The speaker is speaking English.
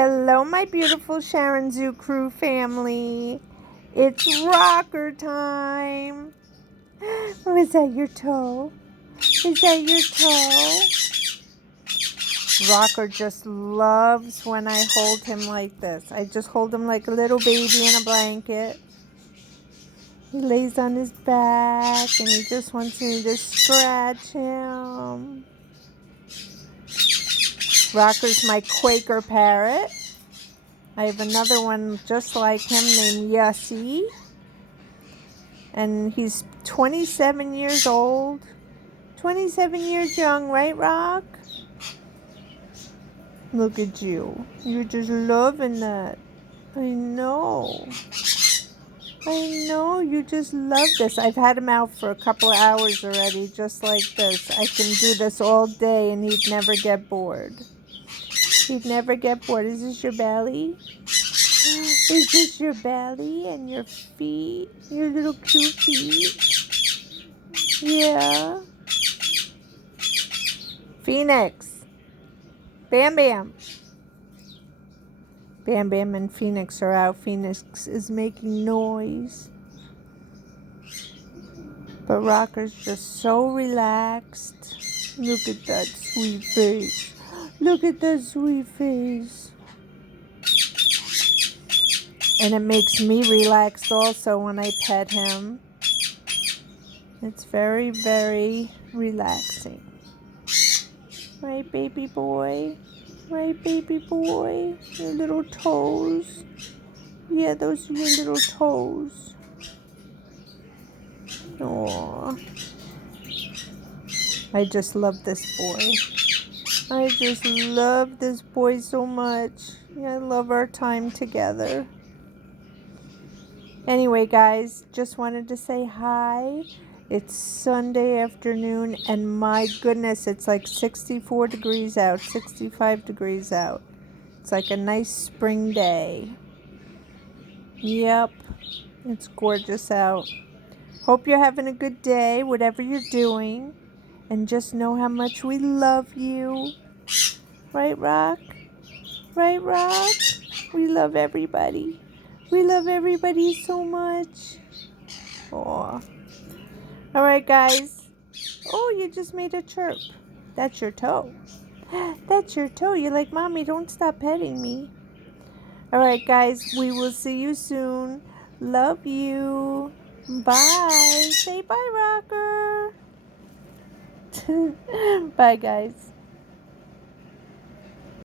Hello, my beautiful Sharynzoo crew family. It's rocker time. Oh, is that your toe? Is that your toe? Rocker just loves when I hold him like this. I just hold him like a little baby in a blanket. He lays on his back and he just wants me to scratch him. Rocker's my Quaker Parrot. I have another one just like him named Yussie. And he's 27 years old. 27 years young, right, Rock? Look at you. You're just loving that. I know. I know. You just love this. I've had him out for a couple of hours already, just like this. I can do this all day and he'd never get bored. He'd never get bored. Is this your belly? Is this your belly and your feet? Your little cute feet? Yeah. Phoenix. Bam Bam. Bam Bam and Phoenix are out. Phoenix is making noise. But Rocker's just so relaxed. Look at that sweet face. Look at that sweet face. And it makes me relaxed also when I pet him. It's very, very relaxing. Right, baby boy? Right, baby boy? Your little toes. Yeah, those are your little toes. Aww. I just love this boy. I just love this boy so much. Yeah, I love our time together. Anyway, guys, just wanted to say hi. It's Sunday afternoon, and my goodness, it's like 64 degrees out, 65 degrees out. It's like a nice spring day. Yep, it's gorgeous out. Hope you're having a good day, whatever you're doing. And just know how much we love you. Right, Rock? Right, Rock? We love everybody. We love everybody so much. Aw. Alright, guys. Oh, you just made a chirp. That's your toe. That's your toe. You're like, Mommy, don't stop petting me. Alright, guys. We will see you soon. Love you. Bye. Say bye, Rocker. Bye, guys.